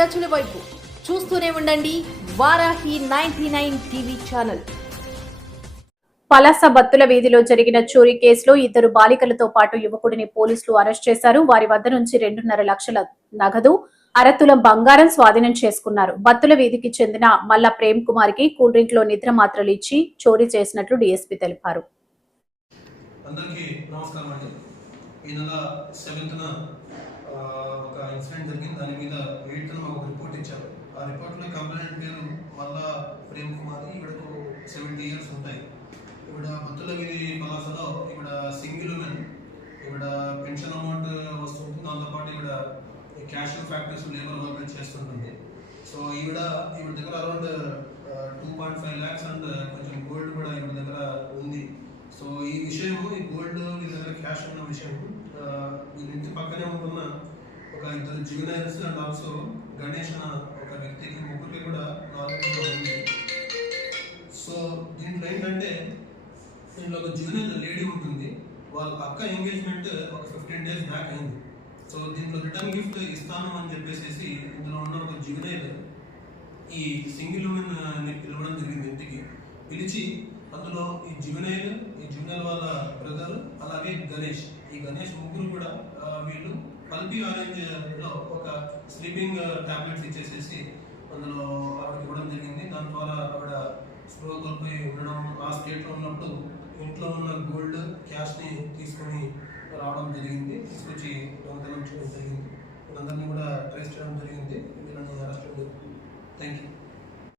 ప్రజల వైపు చూస్తూనే ఉండండి Varahi ninety nine TV channel. Palasa Battula వీధిలో జరిగిన చోరీ కేసులో ఇద్దరు బాలికలతో పాటు యువకుడిని పోలీసులు అరెస్ట్ చేశారు. వారి వద్ద నుంచి రెండున్నర లక్షల నగదు అరతులం బంగారం స్వాధీనం చేసుకున్నారు. బత్తుల వీధికి చెందిన మల్ల ప్రేమ్ కుమార్కి కూల్ డ్రింక్లో నిద్ర మాత్రలు ఇచ్చి చోరీ చేసినట్లు డీఎస్పీ తెలిపారు. అందరికీ నమస్కారం అండి. ఈ నెల కంప్లైంట్ పేరు మల్లా ప్రేమ్ కుమార్ ఈవిడకు సెవెంటీ ఇయర్స్ ఉంటాయి. ఈవిడ బతులగిరి పలాసలో ఈవిడ సింగిల్ ఉమెన్ ఈవిడ పెన్షన్ అమౌంట్ వస్తుంటుంది. దాంతోపాటు ఈవిడ క్యాష్ ఫ్యాక్టరీస్ లేబర్ వర్క్ చేస్తుంటుంది. సో ఈవిడ ఈవిడ దగ్గర around two point five lakhs and కొంచెం గోల్డ్ కూడా ఈవిడ దగ్గర ఉంది. సో ఈ విషయము ఈ గోల్డ్ వీళ్ళ దగ్గర క్యాష్ ఉన్న విషయం వీళ్ళ ఇంటి పక్కనే ఉంటున్న ఒక ఇద్దరు జూనియర్స్ అండ్ ఆల్సో గణేష్ అన్న ఒక వ్యక్తికి ముగ్గురికి కూడా నాలెడ్జ్ ఉంది. సో దీంట్లో ఏంటంటే దీంట్లో ఒక జూనియర్ లేడీ ఉంటుంది. వాళ్ళ అక్క ఎంగేజ్మెంట్ ఒక ఫిఫ్టీన్ డేస్ బ్యాక్ అయింది. సో దీంట్లో రిటర్న్ గిఫ్ట్ ఇస్తాను అని చెప్పేసి ఇందులో ఉన్న ఒక జూనియర్ ఈ సింగిల్ ఉమెన్ని పిలవడం జరిగింది ఇంటికి. పిలిచి అందులో ఈ జువెనైల్ ఈ జువెనైల్ వాళ్ళ బ్రదర్ అలాగే గణేష్. ఈ గణేష్ ముగ్గురు కూడా వీళ్ళు పల్పి ఆరెంజ్లో ఒక స్లీపింగ్ టాబ్లెట్స్ ఇచ్చేసేసి అందులో ఆవిడకి ఇవ్వడం జరిగింది. దాని ద్వారా ఆవిడ స్లో కోల్పోయి ఉండడం ఆ స్టేట్లో ఉన్నప్పుడు ఇంట్లో ఉన్న గోల్డ్ క్యాష్ని తీసుకొని రావడం జరిగింది. తీసుకొచ్చి దొంగతనం చేయడం జరిగింది. వీళ్ళందరినీ కూడా ట్రేస్ చేయడం జరిగింది. వీళ్ళని అరెస్ట్ థ్యాంక్ యూ